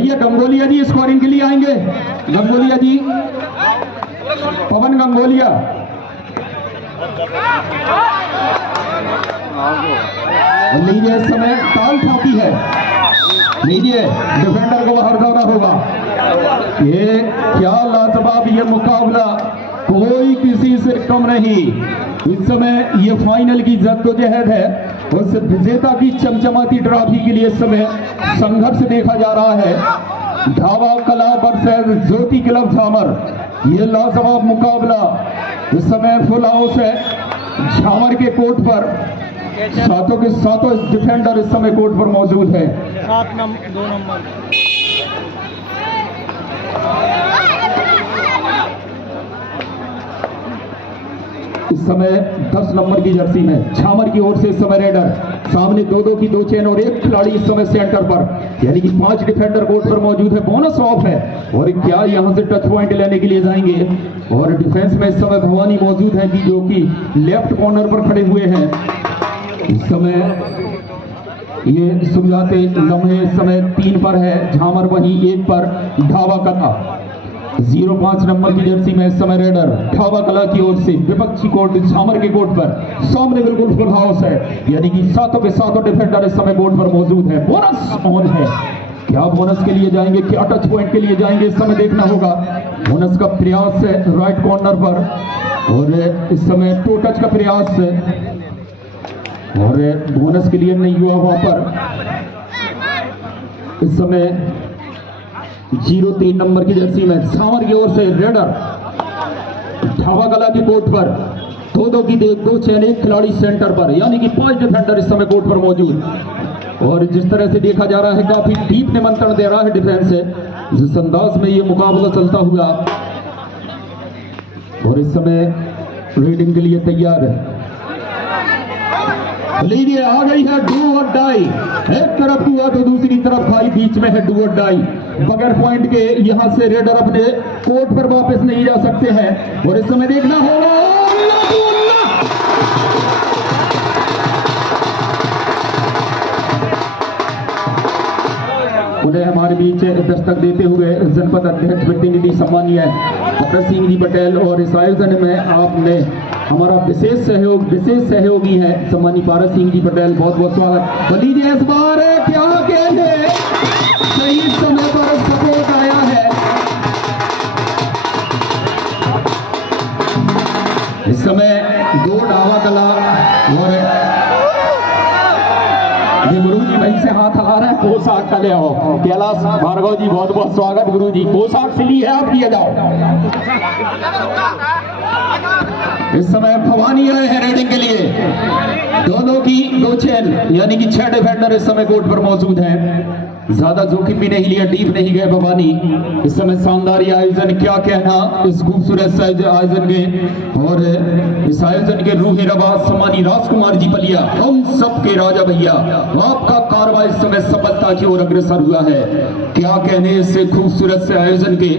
भैया गंगोलिया जी स्कोरिंग के लिए आएंगे। गंगोलिया जी, पवन गंगोलिया। लीजिए, इस समय ताल ठाकी है। लीजिए, डिफेंडर को बाहर दौड़ा होगा। ये क्या लाजवाब ये मुकाबला, कोई किसी से कम नहीं। इस समय ये फाइनल की जद्दोजहद है। उस विजेता की चमचमाती ट्रॉफी के लिए इस समय संघर्ष देखा जा रहा है। ढाबा कला वर्सेस ज्योति क्लब झामर, ये लाजवाब मुकाबला इस समय फुल हाउस है झामर के कोर्ट पर। सातों के सातों डिफेंडर इस समय कोर्ट पर मौजूद है। 2 नंबर इस समय 10 नंबर की जर्सी में झामर की ओर से इस समय रेडर, सामने 2-2 की 2 चेन और एक खिलाड़ी इस समय सेंटर पर, यानी कि 5 डिफेंडर कोर्ट पर मौजूद है। बोनस ऑफ है और क्या यहां से टच पॉइंट लेने के लिए जाएंगे। और डिफेंस में इस समय भवानी मौजूद है कि जो कि लेफ्ट कॉर्नर पर खड़े हुए हैं। इस समय ये सुलझाते लम्हे इस समय 3 पर है झामर, वहीं 1 पर ढाबा कला। 05 नंबर की जर्सी में इस समय रेडर ढाबा कला की ओर से विपक्षी कोर्ट झामर के कोर्ट पर सामने बिल्कुल फुल हाउस है, यानी कि सातों के सातों डिफेंडर इस समय कोर्ट पर मौजूद है। बोनस ऑन है, क्या बोनस के लिए जाएंगे, क्या टच पॉइंट के लिए जाएंगे, इस समय देखना होगा। बोनस का प्रयास है राइट कॉर्नर पर और इस समय टो टच का प्रयास है और बोनस के लिए नहीं हुआ वहां पर। इस समय 03 नंबर की जर्सी में झामर की ओर से रेडर ढाबा कला की कोर्ट पर 2-2 की 2 चेन, एक खिलाड़ी सेंटर पर, यानी कि 5 डिफेंडर इस समय कोर्ट पर मौजूद। और जिस तरह से देखा जा रहा है काफी डीप निमंत्रण दे रहा है डिफेंस से, जिस अंदाज में ये मुकाबला चलता हुआ। और इस समय रीडिंग के लिए तैयार है। लीजिए, आ गई है डू और डाई। एक तरफ हुआ तो दूसरी तरफ भाई बीच में है डू और डाई। बगैर पॉइंट के यहां से रेडर अपने कोर्ट पर वापस नहीं जा सकते हैं। और इस समय देखना होगा, उन्हें हमारे बीच दस्तक देते हुए जनपद अध्यक्ष प्रतिनिधि सम्मानीय डॉक्टर सिंह जी पटेल, और इस आयोजन में आपने हमारा विशेष सहयोगी है सम्मानी पारस सिंह जी पटेल, बहुत बहुत स्वागत। लीजिए, इस बार क्या कहते सही समय पर सपोर्ट आया है। इस समय 2 ढाबा कला और ये गुरु जी वहीं से हाथ हला रहे हैं। पोशाक का ले आओ, कैलाश भार्गव जी, बहुत बहुत स्वागत गुरु जी। पोशाक सिली है, आप किए जाओ। इस समय भवानी आए हैं रेडिंग के लिए। 2-2 की 2 चेन, यानी कि 6 डिफेंडर इस समय कोर्ट पर मौजूद हैं। ज्यादा जोखिम भी नहीं लिया, डीप नहीं गए भवानी। इस समय शानदार आयोजन, क्या कहना इस खूबसूरत आयोजन के, और इस आयोजन के रूह रवा सम्मानी राजकुमार जी पलिया, हम सबके राजा भैया, आपका कारवा इस समय सफलता की ओर अग्रसर हुआ है। क्या कहने इस खूबसूरत से आयोजन के।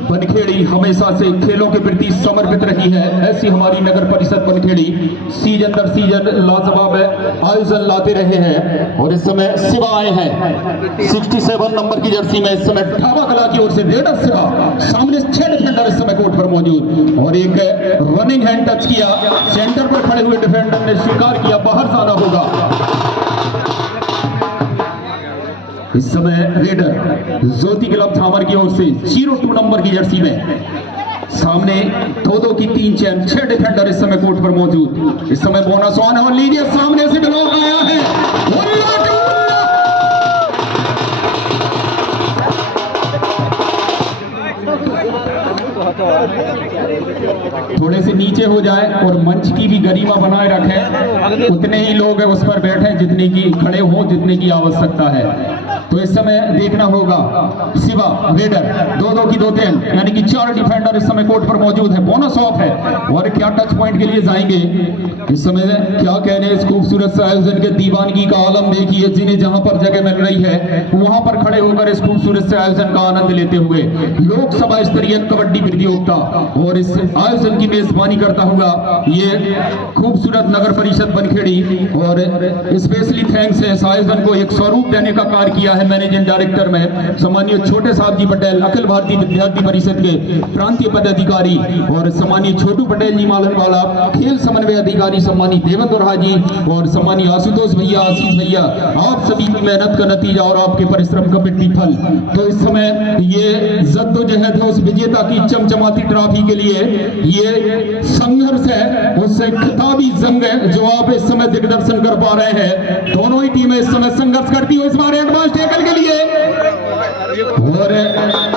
बनखेड़ी हमेशा से खेलों के प्रति समर्पित रही है, ऐसी हमारी नगर परिषद बनखेड़ी सीजन दर सीजन लाजवाब आयोजन लाते रहे हैं। और इस समय शिवा आए हैं 67 नंबर की जर्सी में। इस समय ढाबा कला की ओर से रेडर शिवा, सामने 6 डिफेंडर इस समय कोर्ट पर मौजूद, और एक रनिंग हैंड टच किया, सेंटर पर खड़े हुए डिफेंडर ने स्वीकार किया बाहर जाना होगा। इस समय रेडर ज्योति क्लब झामर की ओर से 02 नंबर की जर्सी में, सामने 2-2 की 3 चेन, 6 डिफेंडर इस समय कोर्ट पर मौजूद। इस समय बोनस ऑन है और लीजिए, सामने से ब्लॉक आया है। थोड़े से नीचे हो जाए और मंच की भी गरिमा बनाए रखें, उतने ही लोग उस पर बैठे जितने की खड़े हो, जितने की आवश्यकता है। तो इस समय देखना होगा, शिवा रेडर 2-2 की 2 चेन, यानी कि 4 डिफेंडर इस समय कोर्ट पर मौजूद है। बोनस ऑफ है और क्या टच पॉइंट के लिए जाएंगे। इस समय क्या कहने इस खूबसूरत से आयोजन के दीवानगी का आलम देखिए, जिन्हें जहां पर जगह मिल रही है वहां पर खड़े होकर इस खूबसूरत से आयोजन का आनंद लेते हुए लोकसभा स्तरीय कबड्डी प्रतियोगिता और इस आयोजन की मेजबानी करता हुआ ये खूबसूरत नगर परिषद बनखेड़ी। और स्पेशली थैंक्स है इस आयोजन को एक स्वरूप देने का कार्य किया है मैनेजिंग डायरेक्टर में सम्मानीय छोटे साहब जी पटेल, अखिल भारतीय विद्यार्थी परिषद के प्रांतीय पदाधिकारी, और सम्मानीय छोटू पटेल जी मालनवाला, खेल समन्वय अधिकारी सम्मानीय देवेंद्र दुर्हा जी, और सम्मानीय आशुतोष भैया, आशीष भैया, आप सभी की मेहनत का नतीजा और आपके परिश्रम का मिट्टी फल। तो इस समय ये जद्दोजहद है उस विजेता की चमचमाती ट्रॉफी के लिए, ये संघर्ष है उससे खिताबी जंग है जो आप इस समय दिग्दर्शन कर पा रहे हैं। दोनों ही टीमें इस समय संघर्ष करती हुई इस बार एडवांस टैकल के लिए, और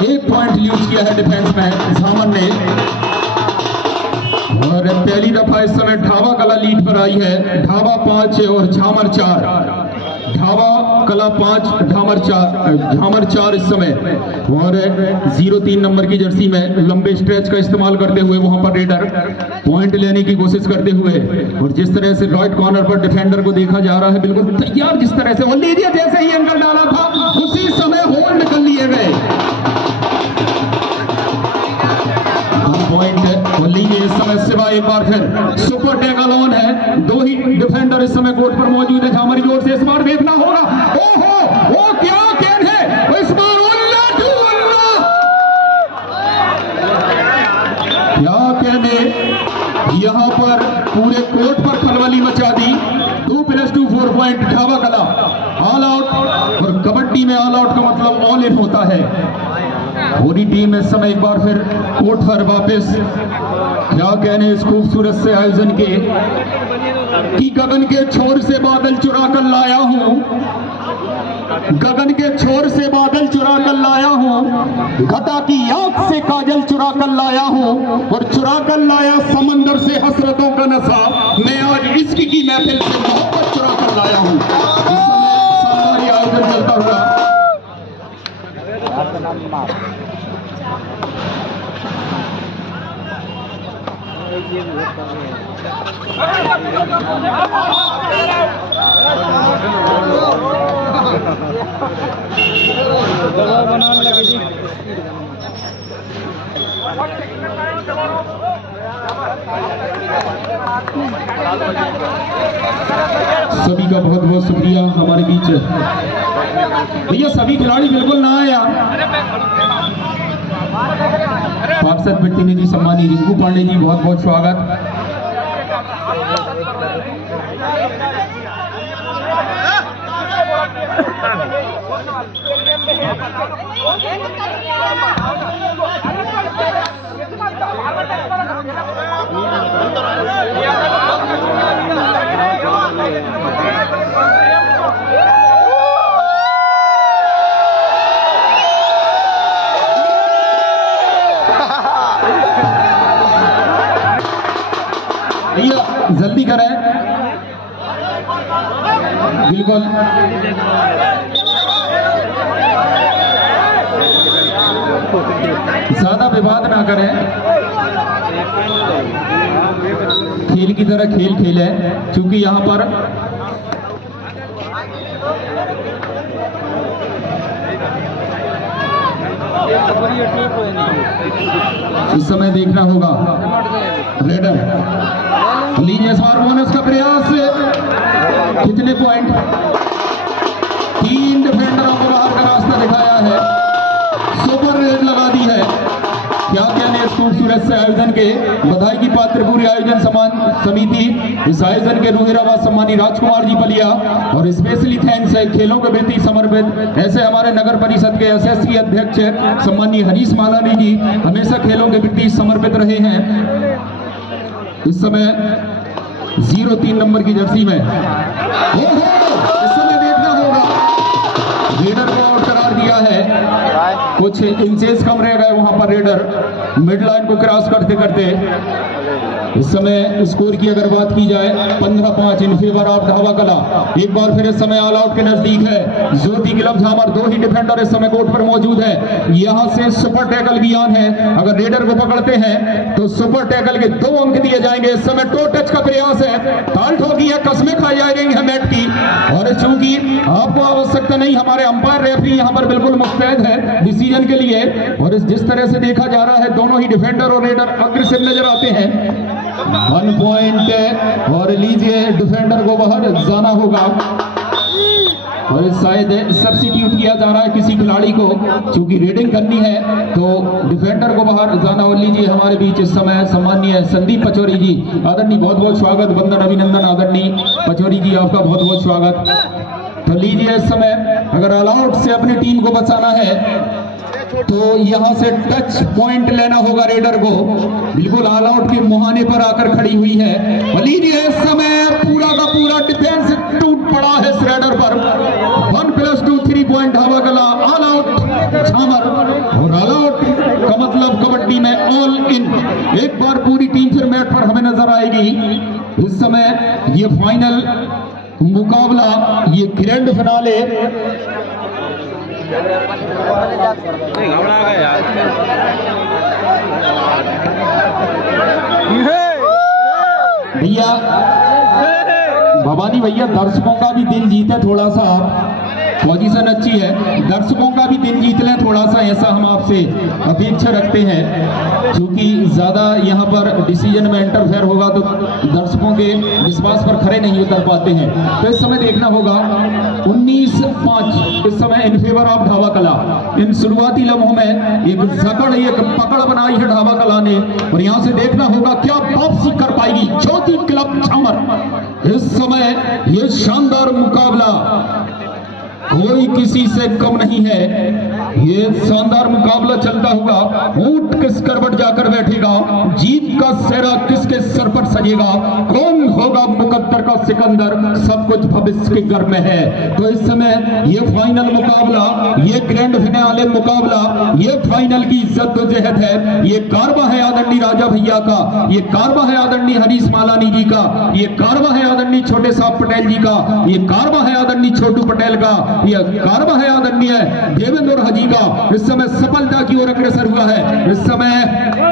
एक पॉइंट यूज किया है डिफेंस में झामन ने, और पहली दफा इस समय ढाबा कला लीड पर आई है। ढाबा 5 और झामर 4, ढाबा कला 5 झामर 4 इस समय, और 03 नंबर की जर्सी में लंबे स्ट्रेच का इस्तेमाल करते हुए वहां पर रेडर पॉइंट लेने की कोशिश करते हुए, और जिस तरह से राइट कॉर्नर पर डिफेंडर को देखा जा रहा है बिल्कुल तैयार, जिस तरह से, और लीजिए जैसे ही एंगल डाला था उसी समय होल्ड निकल लिए गए पॉइंट। और लीजिए इस समय सिवाय एक बार फिर सुपर टैकल ऑन है, दो ही डिफेंडर इस समय कोर्ट पर मौजूद है। हमारी ओर से इस बार देखना होगा, ओहो ओ क्या कैन है इस बार, क्या कहने, यहाँ पर पूरे कोर्ट पर खलबली मचा दी। 2+2 4 पॉइंट ढाबा कला ऑल आउट, और कबड्डी में ऑल आउट का मतलब ऑल इन होता है। पूरी टीम इस समय एक बार फिर कोर्ट पर वापस। क्या कहने इस खूबसूरत से आयोजन के, कि गगन के छोर से बादल चुरा कर लाया हूं, गगन के छोर से बादल चुरा कर लाया हूं, घटा की आंख से काजल चुरा कर लाया हूं, और चुरा कर लाया समंदर से हसरतों का नशा, मैं आज इश्क की महफिल से मोहब्बत चुरा कर लाया हूं। इस समय सारा ये आयोजन चलता हुआ दबाव बनाने लगे जी। सभी का बहुत बहुत शुक्रिया। हमारे बीच भैया सभी खिलाड़ी बिल्कुल ना आया। पार्षद प्रतिनिधि सम्मानी रिंकू पांडे जी, बहुत बहुत स्वागत। भैया जल्दी करें, बिल्कुल ज्यादा विवाद ना करें, खेल की तरह खेल खेले, क्योंकि यहाँ पर इस समय देखना होगा रेडर। लीजिए इस बार बोनस का प्रयास, कितने पॉइंट, 3 डिफेंडरों को बाहर का रास्ता दिखाया है, सुपर रेड लगा दी है। क्या कहने इस खूबसूरत से आयोजन के, बधाई की पात्र पूरी आयोजन समान समिति, इस आयोजन के रुहिराबाद सम्मानी राजकुमार जी पलिया, और स्पेशली थैंक्स है खेलों के प्रति समर्पित ऐसे हमारे नगर परिषद के एसएससी अध्यक्ष सम्मानी हरीश मालानी जी, हमेशा खेलों के प्रति समर्पित रहे हैं। इस समय 03 नंबर की जर्सी में इस समय देखना होगा, रेडर को आउट करार दिया है, कुछ इंचेस कम रह गए वहां पर रेडर मिड लाइन को क्रॉस करते करते। इस समय स्कोर की अगर बात की जाए 15-5 इन फेवर ऑफ ढाबा कला। एक बार फिर इस समय ऑल आउट के नजदीक है ज्योति क्लब झामर, 2 ही डिफेंडर इस समय कोर्ट पर मौजूद है। यहां से सुपर टैकल भी ऑन है, अगर रेडर को पकड़ते हैं तो सुपर टैकल के 2 अंक दिए जाएंगे। इस समय टो टच का प्रयास है, ताल ठोकी है, कस्में खाई जा रही है मैट की, और चूंकि आपको आवश्यकता नहीं, हमारे अंपायर रेफरी यहां पर बिल्कुल मुस्तैद है डिसीजन के लिए, और जिस तरह से देखा जा रहा है दोनों ही डिफेंडर और रेडर अग्रेसिव नजर आते हैं। 1 पॉइंट, और लीजिए डिफेंडर को बाहर जाना होगा। और शायद सब्स्टिट्यूट किया जा रहा है किसी खिलाड़ी को, चूंकि रेडिंग करनी है तो डिफेंडर को बाहर जाना। और लीजिए हमारे बीच इस समय सम्मानीय संदीप पचौरी जी, आदरणीय बहुत बहुत स्वागत, वंदन अभिनंदन आदरणीय पचौरी जी, आपका बहुत बहुत स्वागत। तो लीजिए इस समय अगर ऑल आउट से अपनी टीम को बचाना है तो यहां से टच पॉइंट लेना होगा रेडर को। बिल्कुल ऑल आउट के मुहाने पर आकर खड़ी हुई है। और लीजिए इस समय पूरा का पूरा डिफेंस टूट पड़ा है इस रेडर पर। 1+2 3 पॉइंट धावा कला, ऑल आउट झामर। और ऑल आउट का मतलब कबड्डी में ऑल इन। एक बार पूरी टीम फिर मैट पर हमें नजर आएगी। इस समय ये फाइनल मुकाबला, ये ग्रैंड फिनाले भैया, भवानी भैया, दर्शकों का भी दिल जीते थोड़ा सा। पोजीशन अच्छी है, दर्शकों का भी दिल जीत लें थोड़ा सा, ऐसा हम आपसे अपेक्षा रखते हैं। क्योंकि ज्यादा यहाँ पर डिसीजन में इंटरफेयर होगा तो दर्शकों के विश्वास पर खड़े नहीं उतर पाते हैं। तो इस समय देखना होगा 19-5 इस समय इन फेवर ऑफ ढाबा कला। इन शुरुआती लम्हों में एक जकड़, एक पकड़ बनाई है ढाबा कला ने। और यहाँ से देखना होगा क्या वापसी कर पाएगी ज्योति क्लब झामर। इस समय ये शानदार मुकाबला कोई किसी से कम नहीं है। ये शानदार मुकाबला चलता हुआ ऊंट किस करवट जाकर बैठेगा, जीत का सेहरा किसके सर पर सजेगा, कौन होगा मुकद्दर का सिकंदर, सब कुछ भविष्य के घर में है। तो इस समय ये फाइनल मुकाबला, ये ग्रैंड फिनाले मुकाबला, ये फाइनल की जद्दोजहद है। ये कारवा है आदरणीय राजा भैया का, ये कारवा है आदरणीय हरीश मालानी जी का, ये कारवा है आदरणीय छोटे साहब पटेल जी का, ये कारवा है आदरणीय छोटू पटेल का, यह कारवा है आदरणीय देवेंद्र हाजी का। इस समय सफलता की ओर अग्रसर हुआ है। इस समय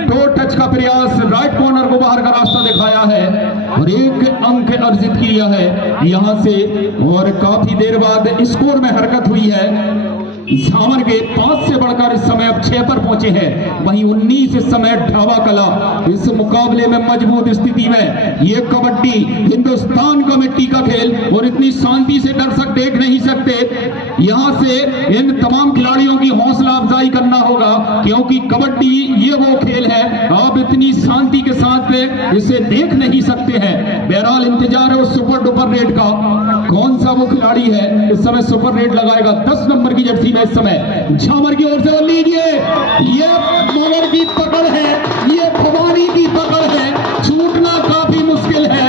टो टच का प्रयास, राइट कॉर्नर को बाहर का रास्ता दिखाया है और एक अंक अर्जित किया है यहां से। और काफी देर बाद स्कोर में हरकत हुई है। झामर के 5 से बढ़कर इस समय अब 6 पर पहुंचे हैं। वहीं 19 इस समय ढाबा कला इस मुकाबले में मजबूत स्थिति में। ये कबड्डी हिंदुस्तान का मिट्टी का खेल और इतनी शांति से दर्शक देख नहीं सकते। यहां से इन तमाम खिलाड़ियों की हौसला अफजाई करना होगा, क्योंकि कबड्डी ये वो खेल है आप इतनी शांति के साथ इसे देख नहीं सकते हैं। बहरहाल इंतजार है उस सुपर डुपर रेड का, कौन सा वो खिलाड़ी है इस समय सुपर रेड लगाएगा। 10 नंबर की जर्सी में इस समय झामर की ओर से लीजिए, ये मगर की पकड़ है, ये भवानी की पकड़ है, छूटना काफी मुश्किल है।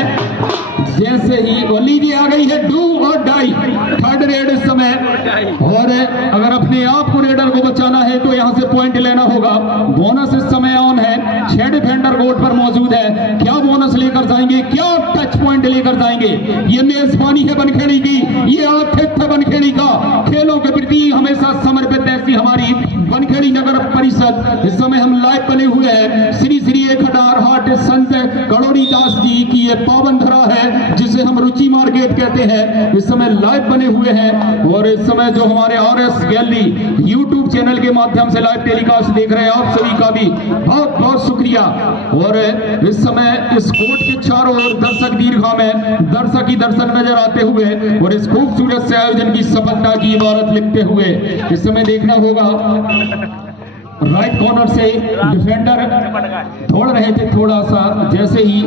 जैसे ही लीजिए आ गई है डू और डाई, थर्ड रेड इस समय। और अगर अपने आप को रेडर को बचाना है तो यहां से पॉइंट लेना होगा। बोनस इस समय ऑन है, 6 डिफेंडर कोर्ट पर मौजूद है। क्या बोनस लेकर जाएंगे, क्या टच पॉइंट लेकर जाएंगे। ये मेजबानी है बनखेड़ी की, ये आतिथ्य बनखेड़ी का। खेलों के प्रति हमेशा समर्पित ऐसी हमारी बनखेड़ी नगर परिषद। इस समय हम लाइव बने हुए हैं श्री श्री 1000 हाट संत कड़ोरी दास जी की ये पावन धरा है जिसे हम रुचि मार्केट कहते हैं। इस समय लाइव बने हुए हैं और इस समय जो हमारे RS गैलरी यूट्यूब चैनल के माध्यम से लाइव टेलीकास्ट देख रहे हैं आप सभी का भी बहुत बहुत शुक्रिया। और इस समय इस कोर्ट के चारों ओर दर्शक दीर्घा में दर्शक ही दर्शक नजर आते हुए और इस खूबसूरत से आयोजन की सफलता की इबारत लिखते हुए इस समय देखना होगा राइट कॉर्नर से डिफेंडर दौड़ रहे थे थोड़ा सा, जैसे ही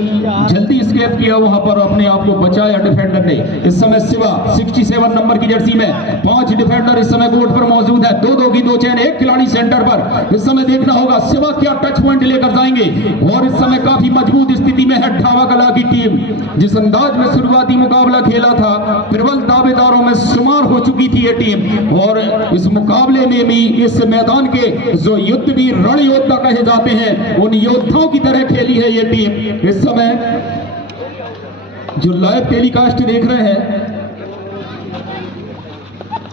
जल्दी स्केप किया वहां पर अपने आप को बचाया डिफेंडर ने। इस समय शिवा 67 नंबर की जर्सी में 5 डिफेंडर इस समय कोर्ट पर मौजूद है। 2-2 की 2 चेन, एक खिलाड़ी सेंटर पर। इस समय देखना होगा शिवा क्या टच पॉइंट लेकर जाएंगे। और इस समय काफी मजबूत स्थिति में है ढाबा कला की टीम। जिस अंदाज में शुरुआती मुकाबला खेला था, प्रबल दावेदारों में शुमार हो चुकी थी ये टीम। और इस मुकाबले में भी इस मैदान के जो युद्धवीर रण योद्धा कहे जाते हैं, उन योद्धाओं की तरह खेली है ये टीम। इस समय जो लाइव टेलीकास्ट देख रहे हैं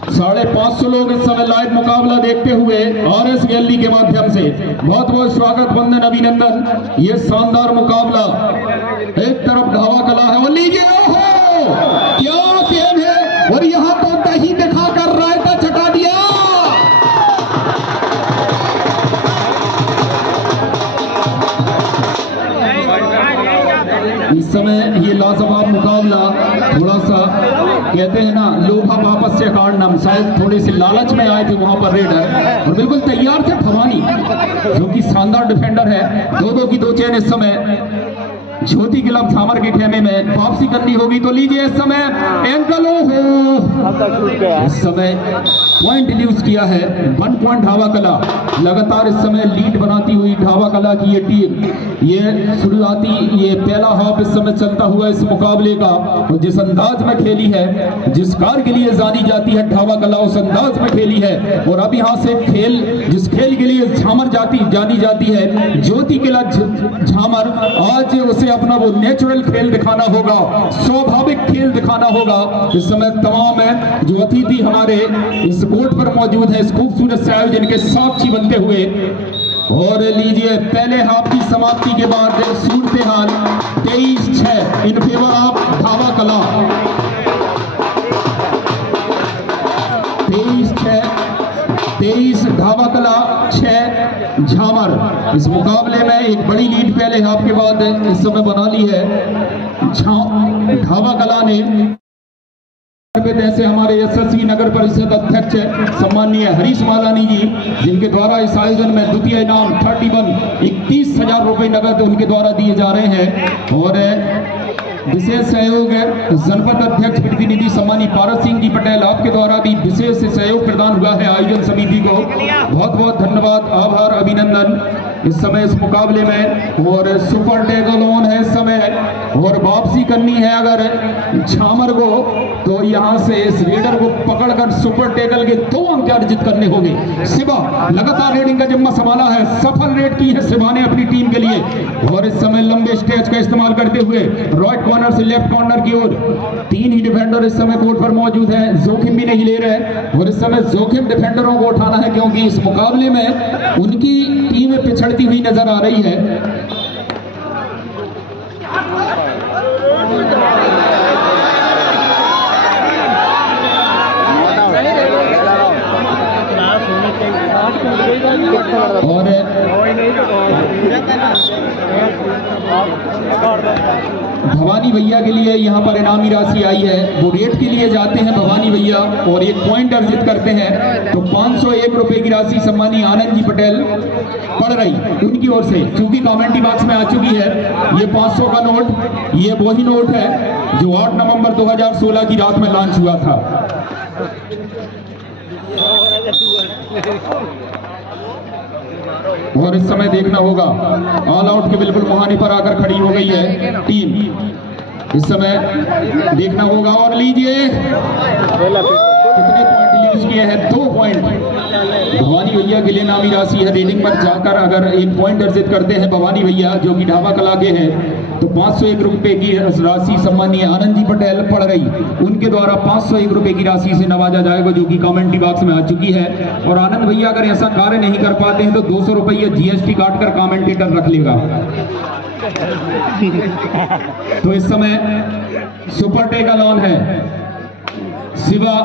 550 लोग इस समय लाइव मुकाबला देखते हुए RS गैलरी के माध्यम से बहुत बहुत स्वागत, वंदन, अभिनंदन। ये शानदार मुकाबला एक तरफ ढाबा कला है और लीजिए ओहो क्या गेम है। और यहां तो दही दिखाकर रायता चटा दिया। इस समय ये लाजवाब मुकाबला थोड़ा सा कहते हैं ना, लोहा वापस से कारणम, शायद थोड़े से लालच में आए थे वहां पर रेडर और बिल्कुल तैयार थे भवानी जो कि शानदार डिफेंडर है। दो की दो चेन इस समय ज्योति क्लब सामर के खेमे में वापसी करनी होगी। तो लीजिए इस समय एंकल हो इस समय पॉइंट यूज किया है 1 पॉइंट ढाबा कला। लगातार इस समय लीड बनाती हुई ढाबा कला की ये टीम, ये शुरुआती ये पहला हाफ इस समय चलता हुआ इस मुकाबले का तो जिस अंदाज में खेली है, जिस कार के लिए जानी जाती है ढाबा कला, उस अंदाज में खेली है। और अब यहाँ से जिस खेल के लिए झामर जानी जाती है ज्योति किला झामर, आज उसे अपना वो नेचुरल खेल दिखाना होगा, स्वाभाविक खेल दिखाना होगा। इस समय तमाम जो अतिथि हमारे इस कोर्ट पर मौजूद है, इस खूबसूरत से आयोजन के साक्षी बनते हुए। और लीजिए पहले हाफ की समाप्ति के बाद सूरत हाल 23-6 इन फेवर ऑफ ढाबा कला। 23 ढाबा कला 6 झामर। इस मुकाबले में एक बड़ी लीड पहले हाफ के बाद इस समय बना ली है ढाबा कला ने। ऐसे हमारे यशस्वी नगर परिषद अध्यक्ष सम्माननीय हरीश मालानी जी, जिनके द्वारा इस आयोजन में द्वितीय इनाम 31,000 रुपए नगद उनके द्वारा दिए जा रहे हैं। और विशेष सहयोग जनपद अध्यक्ष प्रतिनिधि सम्मानी पारस सिंह जी पटेल, आपके द्वारा भी विशेष सहयोग प्रदान हुआ है आयोजन समिति को। बहुत बहुत धन्यवाद, आभार, अभिनंदन। इस समय इस मुकाबले में और सुपर टैकल ऑन है इस समय और वापसी करनी है अगर झामर को, तो यहाँ से इस रेडर को पकड़कर सुपर टैकल के 2 अंक अर्जित करने होंगे। शिवा लगातार रेडिंग का जिम्मा संभाला है, सफल रेड की है शिवा ने अपनी टीम के लिए। और इस समय लंबे स्टेज का इस्तेमाल करते हुए राइट कॉर्नर से लेफ्ट कॉर्नर की ओर 3 ही डिफेंडर इस समय कोर्ट पर मौजूद है, जोखिम भी नहीं ले रहे। और इस समय जोखिम डिफेंडरों को उठाना है क्योंकि इस मुकाबले में उनकी टीम पिछड़ती हुई नजर आ रही है। और भवानी भैया के लिए यहाँ पर इनामी राशि आई है, वो रेट के लिए जाते हैं भवानी भैया और एक पॉइंट अर्जित करते हैं। तो 501 रुपए की राशि सम्मानी आनंद जी पटेल पड़ रही उनकी ओर से, चूंकि कमेंट्री बॉक्स में आ चुकी है। ये 500 का नोट, ये वही नोट है जो 8 नवंबर 2016 की रात में लॉन्च हुआ था। और इस समय देखना होगा ऑल आउट के बिल्कुल मुहाने पर आकर खड़ी हो गई है टीम। इस समय देखना होगा और लीजिए कितने पॉइंट यूज किए हैं, 2 पॉइंट भवानी भैया के लिए नामी राशि है। रेटिंग पर जाकर अगर 1 पॉइंट अर्जित करते हैं भवानी भैया जो कि ढाबा कला के हैं, तो 501 रुपए की राशि सम्मानीय आनंद जी पटेल पड़ रही, उनके द्वारा 501 रुपए की राशि से नवाजा जाएगा जो कि कमेंट्री बॉक्स में आ चुकी है। और आनंद भैया अगर ऐसा कार्य नहीं कर पाते हैं तो 200 रुपये GST काटकर कमेंटेटर रख लेगा। तो इस समय सुपर टेकल ऑन है शिवा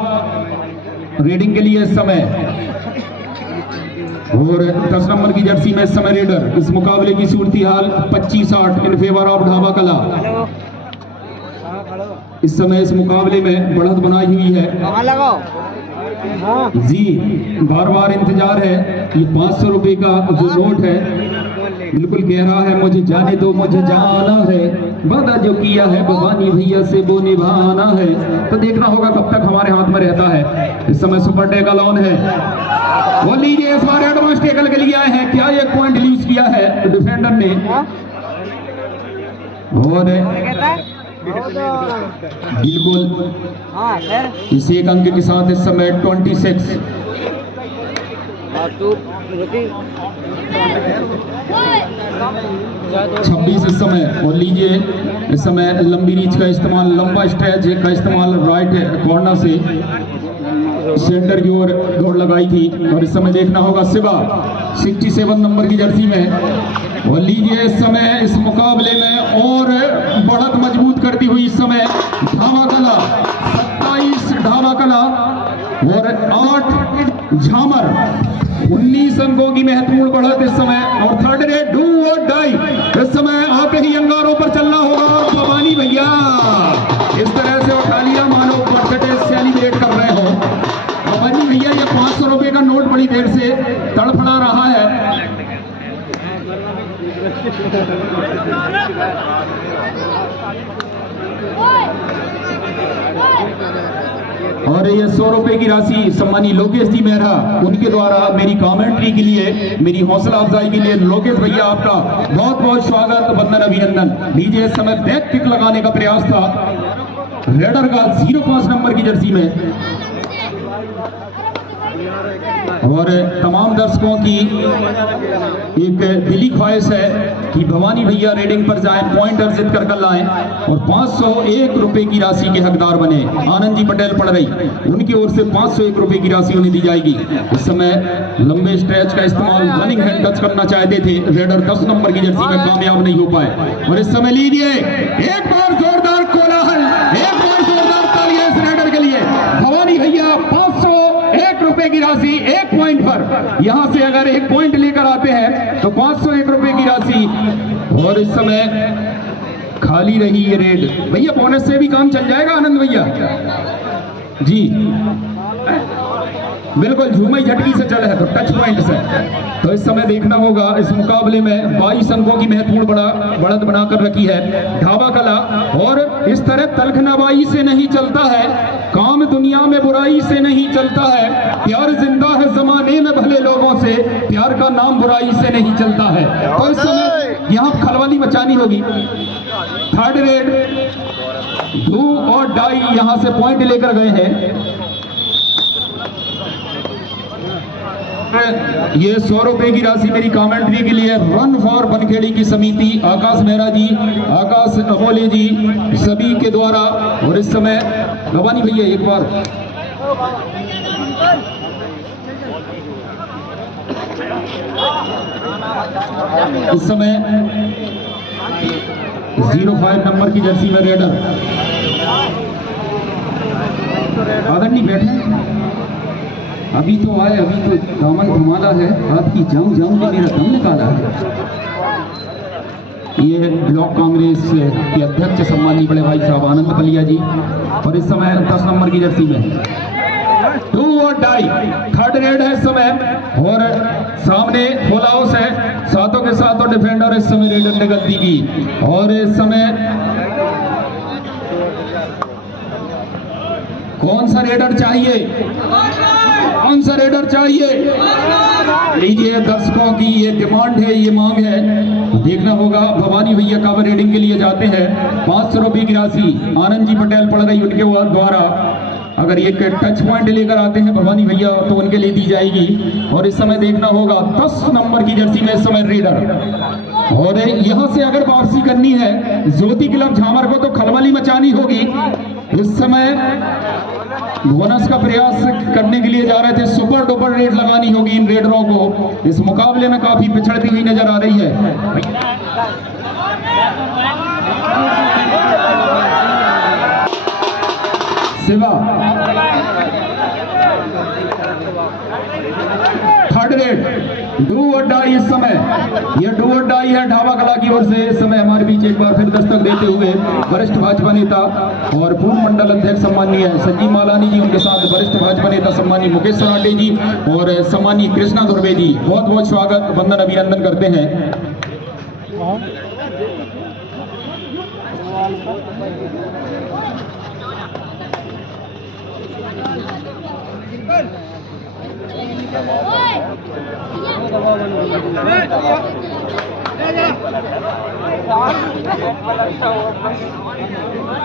रेडिंग के लिए इस समय, और 10 नंबर की जर्सी में इस समय रेडर। इस मुकाबले की सूरती हाल 25-8 इन फेवर ऑफ ढाबा कला। इस समय इस मुकाबले में बढ़त बनाई हुई है जी, बार बार इंतजार है। ये 500 रुपए का जो नोट है बिल्कुल कह रहा है मुझे जाने दो, मुझे जाना है, वादा जो किया है भवानी भैया से वो निभाना है। तो देखना होगा कब तक हमारे हाथ में रहता है। इस समय सुपर टेकल ऑन है, वो लीजिए इस बार एडवांस टेकल के लिए आए हैं। क्या 1 पॉइंट लूज किया है डिफेंडर ने, और बिल्कुल इस 1 अंक के साथ इस समय 26 इस समय। और लीजिए इस समय लंबी रीच का इस्तेमाल, लंबा स्ट्रेच का इस्तेमाल राइट कॉर्नर से सेंटर की ओर दौड़ लगाई थी। और इस समय देखना होगा शिवा 67 नंबर की जर्सी में। और लीजिए इस समय इस मुकाबले में और बढ़त मजबूत करती हुई इस समय ढाबा कला 27 ढाबा कला और 8 झामर, 19 अंकों की महत्वपूर्ण बढ़त इस समय। और थर्ड रेट डू और डाई इस समय आते ही अंगारों पर चलना होगा। और ये 100 रुपए की राशि सम्मानी लोकेश जी मेहरा, उनके द्वारा मेरी कमेंट्री के लिए, मेरी हौसला अफजाई के लिए लोकेश भैया आपका बहुत बहुत स्वागत, वंदन, अभिनंदन। लीजिए, इस समय बैक किक लगाने का प्रयास था रेडर का 05 नंबर की जर्सी में। और तमाम दर्शकों की एक दिली ख्वाहिश है कि भवानी भैया रेडिंग पर जाएं, पॉइंट अर्जित कर लाएं और 501 रुपए की राशि के हकदार बने। आनंद जी पटेल पढ़ रही, उनकी ओर से 501 रुपए की राशि उन्हें दी जाएगी। इस समय लंबे स्ट्रेच का इस्तेमाल रनिंग हैंड टच करना चाहते थे, रेडर 10 नंबर की जर्सी में कामयाब नहीं हो पाए। और इस समय लीजिए एक बार जोरदार कोलाहल, एक बार जोरदार तालियां इस रेडर के लिए। भवानी भैया 501 रुपए की राशि 1 पॉइंट पर, यहां से अगर 1 पॉइंट लेकर आते हैं तो 501 रुपए की राशि। और इस समय खाली रही ये रेड। भैया बोनस से भी काम चल जाएगा आनंद भैया जी, बिल्कुल झूमई झटकी से चल है तो टच पॉइंट से। तो इस समय देखना होगा, इस मुकाबले में 22 अंकों की महत्वपूर्ण बढ़त बनाकर रखी है ढाबा कला। और इस तरह तलखनाबाई से नहीं चलता है काम, दुनिया में बुराई से नहीं चलता है प्यार, जिंदा है जमाने में भले लोगों से, प्यार का नाम बुराई से नहीं चलता है। तो इस समय यहाँ खलबली मचानी होगी। थर्ड रेड डू और डाई यहाँ से पॉइंट लेकर गए हैं। ये 100 रुपए की राशि मेरी कमेंट्री के लिए रन फॉर बनखेड़ी की समिति, आकाश मेहरा जी, आकाश अकोले जी, सभी के द्वारा। और इस समय भवानी भैया एक बार इस समय 05 नंबर की जर्सी में रेडर आदरणीय बैठे, अभी तो आए, अभी तो दामन घुमाना है आपकी, जाऊं जाऊं कि मेरा दम निकाला है। ये ब्लॉक कांग्रेस के अध्यक्ष सम्मानीय बड़े भाई साहब आनंद पलिया जी। और इस समय 10 नंबर की जर्सी में 2 और डाई थर्ड रेड है इस समय। और सामने फुल हाउस है, सातों के सातों डिफेंडर इस समय रेडर ने गलती की। और इस समय कौन सा रेडर चाहिए, कौन सा रेडर चाहिए? लीजिए, दर्शकों की ये डिमांड है, ये मांग है, देखना होगा। भवानी भैया कवर रेडिंग के लिए जाते हैं। 500 रुपए की राशि आनंद जी पटेल पढ़ रही, उनके द्वारा अगर एक टच पॉइंट लेकर आते हैं भवानी भैया तो उनके लिए दी जाएगी। और इस समय देखना होगा 10 नंबर की जर्सी में इस समय रेडर। और यहां से अगर वापसी करनी है ज्योति क्लब झामर को तो खलबली मचानी होगी। इस समय बोनस का प्रयास करने के लिए जा रहे थे, सुपर डुपर रेड लगानी होगी इन रेडरों को। इस मुकाबले में काफी पिछड़ती हुई नजर आ रही है। शिवा थर्ड रेड डू और डाई। इस समय ये डू और डाई है ढाबा कला की ओर से। इस समय हमारे बीच एक बार फिर दस्तक देते हुए वरिष्ठ भाजपा नेता और पूर्व मंडल अध्यक्ष सम्मानीय संजीव मालानी जी, उनके साथ वरिष्ठ भाजपा नेता सम्मानीय मुकेश सराटे जी और सम्मानीय कृष्णा धुर्वे जी, बहुत बहुत स्वागत, वंदन, अभिनंदन करते हैं।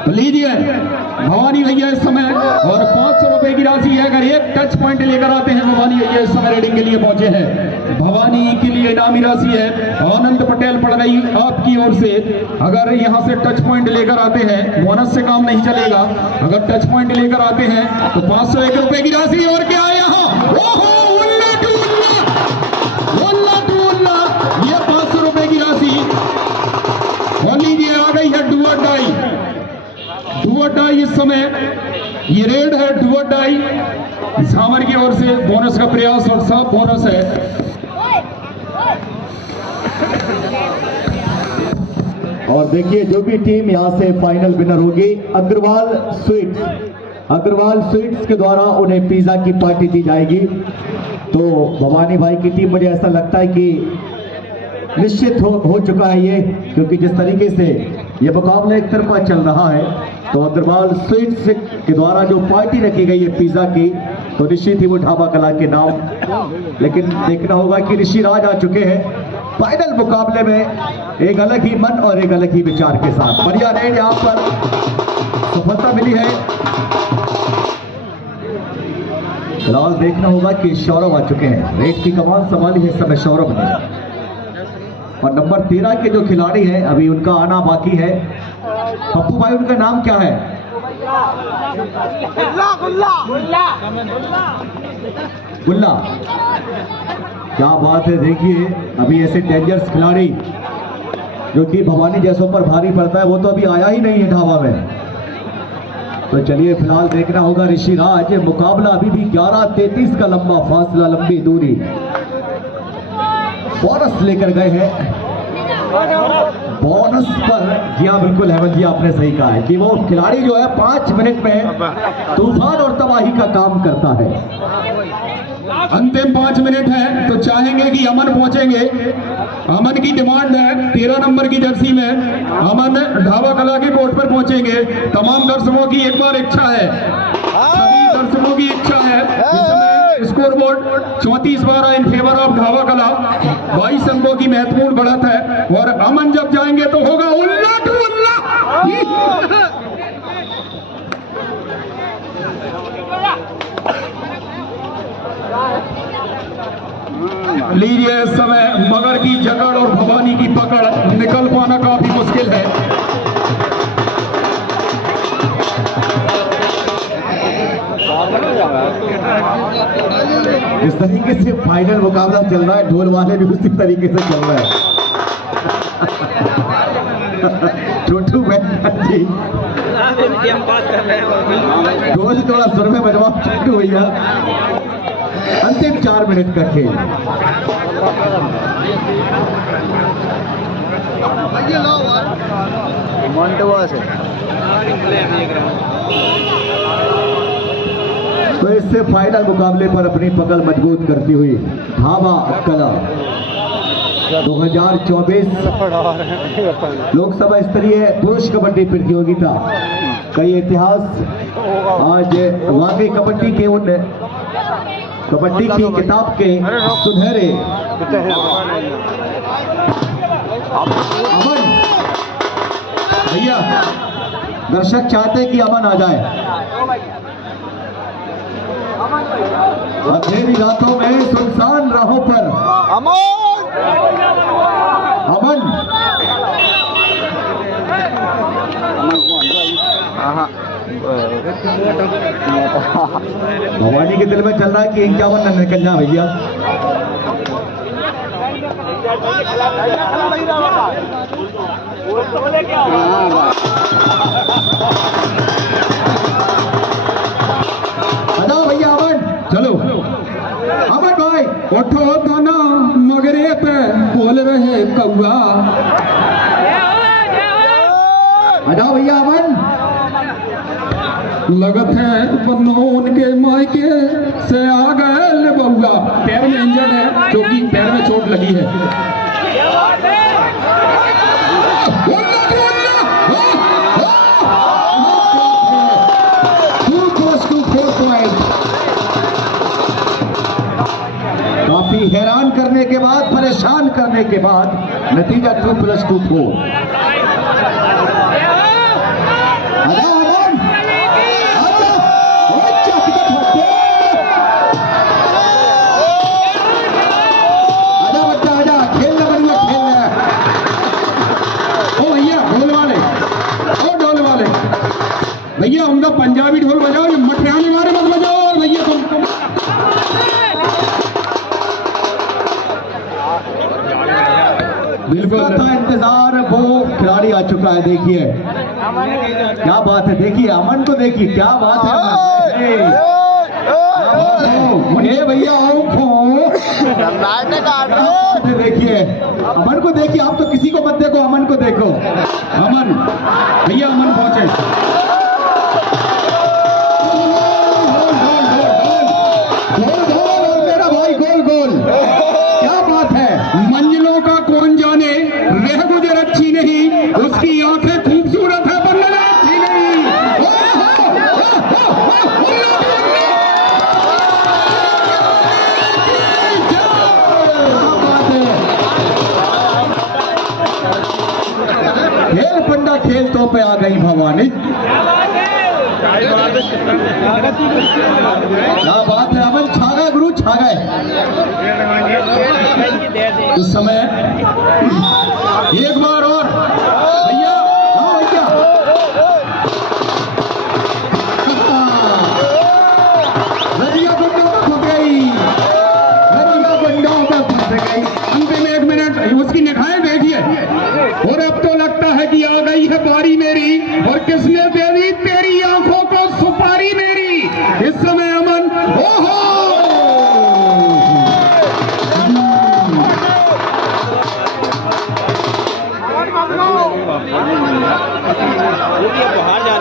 लीजिए भवानी भैया इस समय और 500 रुपए की राशि है। अगर एक टच पॉइंट लेकर आते हैं भवानी भैया इस समय रेडिंग के लिए पहुंचे हैं। भवानी के लिए इनामी राशि है, आनंद पटेल पढ़ रही आपकी ओर से। अगर यहां से टच पॉइंट लेकर आते हैं, बोनस से काम नहीं चलेगा, अगर टच पॉइंट लेकर आते हैं तो 501 रुपए की राशि। और क्या है यहाँ, ये 500 रुपए की राशि। और लीजिए आ गई है डू और डाई। डू और डाई इस समय ये रेड है, डू और डाई झामर की ओर से बोनस का प्रयास और सब बोनस है। और देखिए जो भी टीम यहां से फाइनल विनर होगी, अग्रवाल स्वीट्स के द्वारा उन्हें पिज्जा की पार्टी दी जाएगी। तो भवानी भाई की टीम, मुझे ऐसा लगता है कि निश्चित हो चुका है ये, क्योंकि जिस तरीके से ये मुकाबला एक तरफा चल रहा है, तो अग्रवाल स्वीट्स के द्वारा जो पार्टी रखी गई है पिज्जा की, तो निश्चित ही वो ढाबा कला के नाम। लेकिन देखना होगा कि ऋषि राज आ चुके हैं फाइनल मुकाबले में एक अलग ही मन और एक अलग ही विचार के साथ। बढ़िया रेड यहाँ पर सफलता मिली है। फिलहाल देखना होगा कि सौरभ आ चुके हैं, रेड की कमान संभाली है इस समय सौरभ ने, और नंबर 13 के जो खिलाड़ी हैं अभी उनका आना बाकी है। पप्पू भाई उनका नाम क्या है? गुल्ला। क्या बात है, देखिए अभी ऐसे डेंजरस खिलाड़ी जो कि भवानी जैसों पर भारी पड़ता है, वो तो अभी आया ही नहीं है ढाबा में। तो चलिए फिलहाल देखना होगा ऋषि राज, मुकाबला अभी भी 11:33 का लंबा फासला, लंबी दूरी बोनस लेकर गए हैं। बोनस पर जी हाँ बिल्कुल हेमंत जी आपने सही कहा है कि वो खिलाड़ी जो है 5 मिनट में तूफान और तबाही का काम करता है। अंतिम 5 मिनट है, तो चाहेंगे कि अमन पहुंचेंगे। अमन की डिमांड है 13 नंबर की जर्सी में अमन ढाबा कला के कोर्ट पर पहुंचेंगे। तमाम दर्शकों की एक बार इच्छा है, सभी दर्शकों की इच्छा है। इस समय score board 34-12 in favour of dhaba कला, 22 अंकों की महत्वपूर्ण बढ़त है, और अमन जब जाएंगे तो होगा उल्ला टू उल्ला। लीजिए इस समय मगर की जकड़ और भवानी की पकड़, निकल पाना काफी मुश्किल है। जिस तरीके से फाइनल मुकाबला चल रहा है, ढोल वाले भी उसी तरीके से चल रहा है। छोटू जी ढोल थोड़ा सुर में बजवाओ छोटू भैया। अंतिम 4 मिनट का खेल। तो इससे फाइनल मुकाबले पर अपनी पकड़ मजबूत करती हुई ढाबा कला 2024 लोकसभा स्तरीय पुरुष कबड्डी प्रतियोगिता का ये इतिहास आज वाकई कबड्डी के उन कबड्डी की किताब के सुनहरे अमन भैया, दर्शक चाहते हैं कि अमन आ जाए। अंधेरी रातों में सुनसान राहों पर अमन भवानी के दिल में चल रहा है कि 51 न निकल जाए भैया। भैया अमन, चलो अमन भाई उठो गाना मगरे पे बोल रहे कौआ। जाओ भैया अमन। लगत है बनोन के मायके से आ गए बउआ। पैर में इंजर्ड है, क्योंकि पैर में चोट लगी है। काफी हैरान करने के बाद, परेशान करने के बाद नतीजा 2+2 भैया उनका पंजाबी ढोल बजाओ, ये मठियानी मारे मत बजाओ भैया तुम। बिल्कुल था इंतजार, वो खिलाड़ी आ चुका है। देखिए क्या बात है, देखिए अमन को देखिए, क्या बात है। भैया देखिए अमन को देखिए, आप तो किसी को मत देखो, अमन को देखो। अमन भैया, अमन पहुंचे। मेरा भाई गोल गोल, क्या बात है। मंजिलों का कौन जाने का खेल तो पे आ गई भवानी। क्या बात है अमन, छा गए गुरु, छा गए। इस समय एक बार और भैया, हाँ भैया, रजिया गुंडों में फंस गई, रजिया गुंडों में फंस गई। अंतिम 1 मिनट उसकी निगाहें देखिए, और अब तो लगता है कि आ गई है बारी मेरी, और किसने दे दी तेरी आंखों को सुपारी मेरी। इस समय अमन, ओहो बाहर जा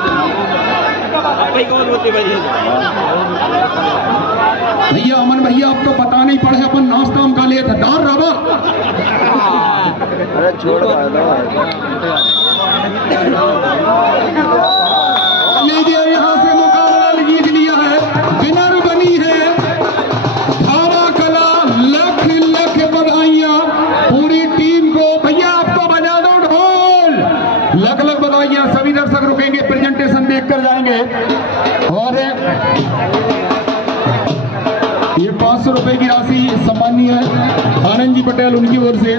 भैया, अमन भैया, अब तो पता नहीं पड़े अपन नाश्ता का ले था दार रबा। अरे छोड़ लीजिए, यहाँ से मुकाबला जीत लिया है, विनर बनी है धावा कला। लख लख बधाइयाँ पूरी टीम को। भैया आपको बजा दो ढोल, लख लख बधाइयाँ। सभी दर्शक रुकेंगे, प्रेजेंटेशन देखकर जाएंगे। और ये 500 रुपए की राशि सम्मानीय आनंद जी पटेल, उनकी ओर से